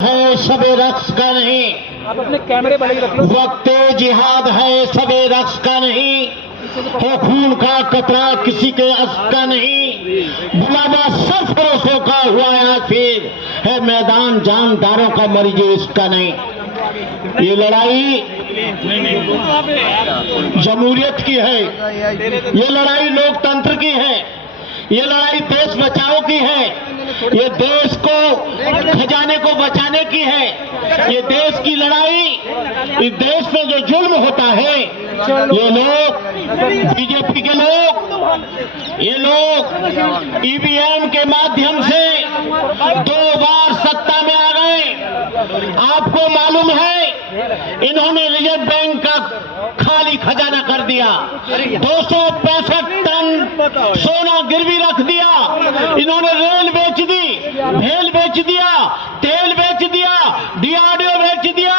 है सबे रक्स का नहीं, आप अपने कैमरे बड़े रख लो। वक्त जिहाद है सबे रक्स का नहीं, हो खून का कतरा किसी के अस का नहीं, बुलावा सरफरोशों का हुआ या फिर है मैदान जानदारों का मरीज इसका नहीं। ये लड़ाई जमहूरियत की है, ये लड़ाई लोकतंत्र की है, ये लड़ाई देश बचाओ की है, ये देश को खजाने को बचाने की है, ये देश की लड़ाई। इस देश में जो जुल्म होता है, ये लोग बीजेपी के लोग, ये लोग ईवीएम के माध्यम से 2 बार सत्ता में आ गए। आपको मालूम है इन्होंने रिजर्व बैंक का खाली खजाना कर दिया, 265 टन सोना गिरवी रख दिया, इन्होंने रेल बेच दी, भेल बेच दिया, तेल बेच दिया, डीआरडीओ बेच दिया,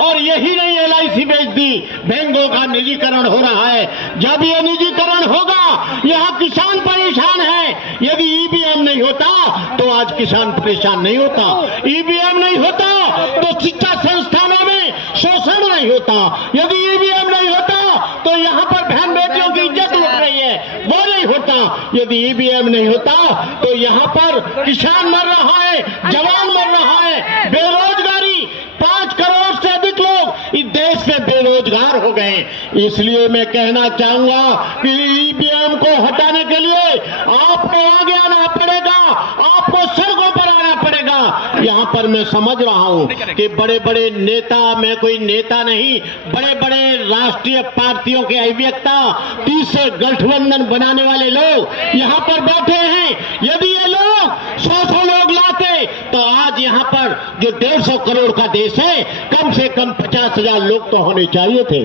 और यही नहीं एलआईसी बेच दी। बैंकों का निजीकरण हो रहा है। जब ये निजीकरण होगा, यहाँ किसान परेशान है। यदि ईवीएम नहीं होता तो आज किसान परेशान नहीं होता, ईवीएम नहीं होता तो शिक्षा संस्थानों में शोषण नहीं होता, यदि ईवीएम नहीं होता तो यहाँ पर बहन बेटियों की इज्जत लुट रही है, वो नहीं होता। यदि ईवीएम नहीं होता तो यहाँ पर किसान मर रहा है, जवान मर रहा है, बेरोजगारी 5 करोड़ से अधिक लोग इस देश में बेरोजगार हो गए। इसलिए मैं कहना चाहूंगा कि ईवीएम को हटाने के लिए आपको आगे आना पड़ेगा, आपको सड़कों पर आना पड़ेगा। यहाँ पर मैं समझ रहा हूँ कि बड़े बड़े नेता, मैं कोई नेता नहीं, बड़े बड़े राष्ट्रीय पार्टियों के अभियक्ता, 30 से गठबंधन बनाने वाले लोग यहाँ पर बैठे हैं। यदि ये लोग 100 लोग लाते तो आज यहाँ पर जो 150 करोड़ का देश है, कम से कम 50,000 लोग तो होने चाहिए थे।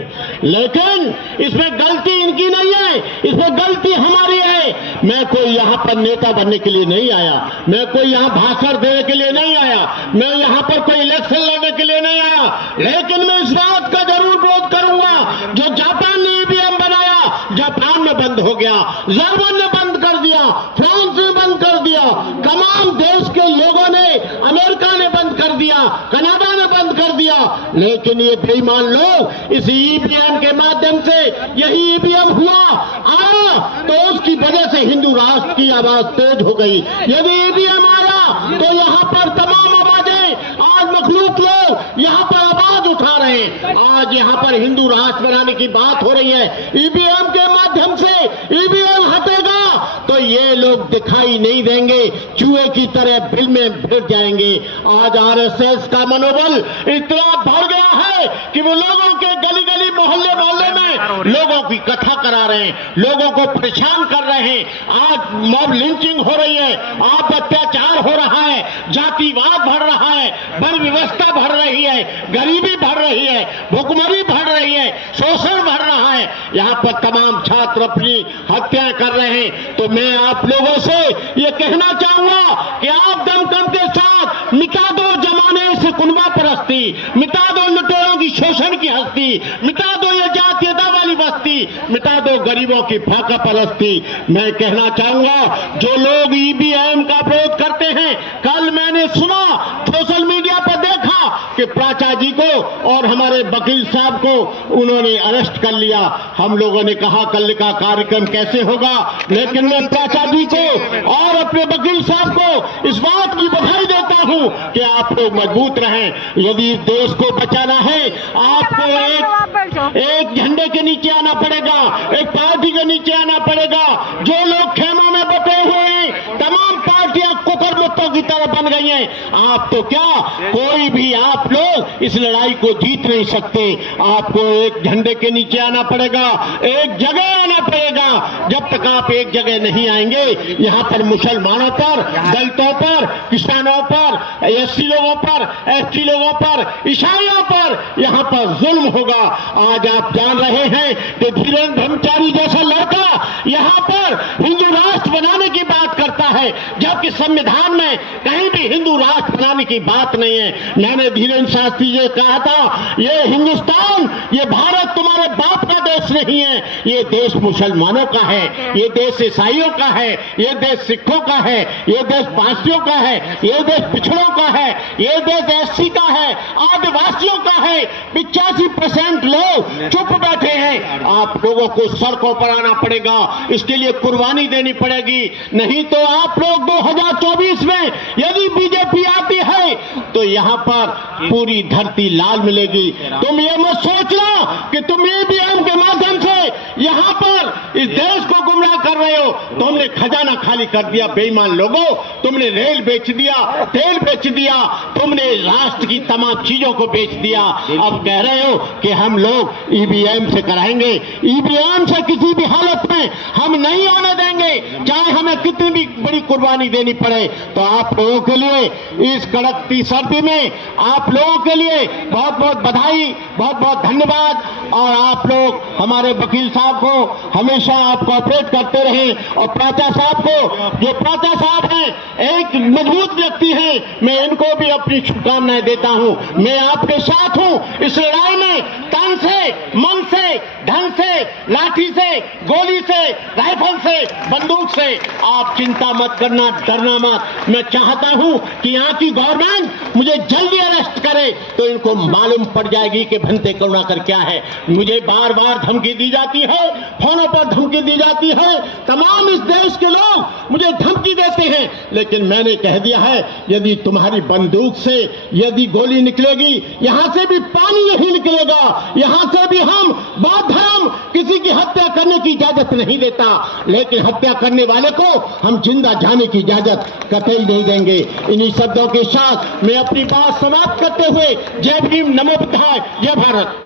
लेकिन इसमें गलती इनकी नहीं है, इसमें गलती हमारी है। मैं कोई यहाँ पर नेता बनने के लिए नहीं आया, मैं कोई यहाँ भाषण देने के लिए नहीं आया, मैं यहाँ पर कोई इलेक्शन लड़ने के लिए नहीं आया। लेकिन मैं इस बात का जरूर विरोध करूंगा, जो जापान ने ईवीएम बनाया, जापान में बंद हो गया, जर्मन ने बंद कर दिया, फ्रांस ने बंद कर दिया, तमाम देश के लोगों ने, अमेरिका ने बंद कर दिया, कनाडा ने बंद कर दिया। लेकिन ये बेईमान लोग इस ईवीएम के माध्यम से, यही ईवीएम हुआ आया तो उसकी वजह से हिंदू राष्ट्र की आवाज तेज हो गई। यदि ईवीएम आया तो यहाँ पर तमाम आवाजें, आज मखलूक लोग यहाँ पर आवाज उठा रहे हैं। आज यहाँ पर हिंदू राष्ट्र बनाने की बात हो रही है। ईवीएम के माध्यम से ईवीएम हटेगा तो ये लोग दिखाई नहीं देंगे, चूहे की तरह बिल में भिड़ जाएंगे। आज आरएसएस का मनोबल इतना बढ़ गया है कि वो लोगों के गली गली, मोहल्ले मोहल्ले में लोगों की कथा करा रहे हैं, लोगों को परेशान कर रहे हैं। आज मॉब लिंचिंग हो रही है, आप अत्याचार हो रहा है, जातिवाद बढ़ रहा है, वन व्यवस्था बढ़ रही है, गरीबी बढ़ रही है, भुखमरी बढ़ रही है, शोषण बढ़ रहा है। यहाँ पर तमाम छात्र अपनी हत्याएं कर रहे हैं। तो मैं आप लोगों से ये कहना चाहूंगा कि आप दमखम के साथ मिटा दो जमाने से कुनबा परस्ती, मिटा दो लुटेरों की शोषण की हस्ती, मिटा दो ये जातीयता वाली बस्ती, मिटा दो गरीबों की फाका परस्ती। मैं कहना चाहूंगा जो लोग ईवीएम का विरोध करते हैं, कल मैंने सुना, सोशल मीडिया पर देखा कि प्राचा जी को और हमारे वकील साहब को उन्होंने अरेस्ट कर लिया। हम लोगों ने कहा कल का कार्यक्रम कैसे होगा, लेकिन मैं प्राचा जी को और अपने वकील साहब को इस बात की बधाई देता हूं कि आप लोग मजबूत रहें। यदि इस देश को बचाना है, आपको एक झंडे के नीचे आना पड़ेगा, एक पार्टी के नीचे आना पड़ेगा। जो लोग खेमों में बटे हुए हैं, तमाम पार्टियां कुकर मुत्तों की तरह बन गई हैं। आप तो क्या, कोई भी आप लोग इस लड़ाई को जीत नहीं सकते। आपको एक झंडे के नीचे आना पड़ेगा, एक जगह आना पड़ेगा। जब तक आप एक जगह नहीं आएंगे, यहाँ पर मुसलमानों पर, दलितों पर, किसानों पर, एससी लोगों पर, एसटी लोगों पर, ईसाइयों पर यहाँ पर जुल्म होगा। आज आप जान रहे हैं कि धीरेन्द्र ब्रह्मचारी जैसा लड़का यहाँ पर हिंदू राष्ट्र बनाने की बात करता है, जबकि कि संविधान में कहीं भी हिंदू राष्ट्र बनाने की बात नहीं है। मैंने धीरेन्द्र शास्त्री जी कहा था, ये हिंदुस्तान, ये भारत तुम्हारे बाप का देश नहीं है, ये देश मुसलमानों का है, ये देश ईसाइयों का है, ये देश सिखों का है, ये देश पारसियों का है, ये देश पिछड़ों का है, ये देश एससी का है, आदिवासियों का है। 85% लोग चुप बैठे हैं। आप लोगों को सड़कों पर आना पड़ेगा, इसके लिए कुर्बानी देनी पड़ेगी। नहीं तो आप लोग 2024 में यदि बीजेपी आती है तो यहां पर पूरी धरती लाल मिलेगी। तुम ये मत सोचना कि तुम ईवीएम के माध्यम से यहां पर इस देश को गुमराह कर रहे हो। तुमने खजाना खाली कर दिया बेईमान लोगों, तुमने रेल बेच दिया, तेल बेच दिया, तुमने राष्ट्र की तमाम चीजों को बेच दिया। अब कह रहे हो कि हम लोग ईवीएम से कराएंगे। ईवीएम से किसी भी हालत में हम नहीं होने देंगे, चाहे हमें कितनी भी बड़ी कुर्बानी देनी पड़े। तो आप लोगों के लिए इस कड़कती सर्दी में आप लोगों के लिए बहुत बहुत बधाई, बहुत बहुत धन्यवाद। और आप लोग हमारे वकील साहब को हमेशा आप कोऑपरेट करते रहें। और प्राचा साहब को, जो प्राचा साहब हैं एक मजबूत व्यक्ति हैं, मैं इनको भी अपनी शुभकामनाएं देता हूं। मैं आपके साथ हूं इस लड़ाई में, तन से, मन से, धन से, लाठी से, गोली से, राइफल से, बंदूक से। आप चिंता मत करना, डरना मत। मैं चाहता हूं कि यहाँ की गवर्नमेंट मुझे जल्दी अरेस्ट करे तो इनको मालूम पड़ जाएगी कि भंते करुणाकर क्या है। मुझे बार बार धमकी दी जाती है, फोनों पर धमकी दी जाती है, तमाम इस देश के लोग मुझे धमकी देते हैं, लेकिन मैंने कह दिया है यदि तुम्हारी बंदूक से यदि गोली निकलेगी, यहां से भी पानी नहीं निकलेगा, यहां से भी हम बौद्ध धर्म किसी की हत्या करने की इजाजत नहीं देता, लेकिन हत्या करने वाले को हम जिंदा जाने की इजाजत कतई नहीं देंगे। इन्हीं शब्दों के साथ मैं अपनी बात समाप्त करते हुए जय भीम, नमो बुद्धाय, जय भारत।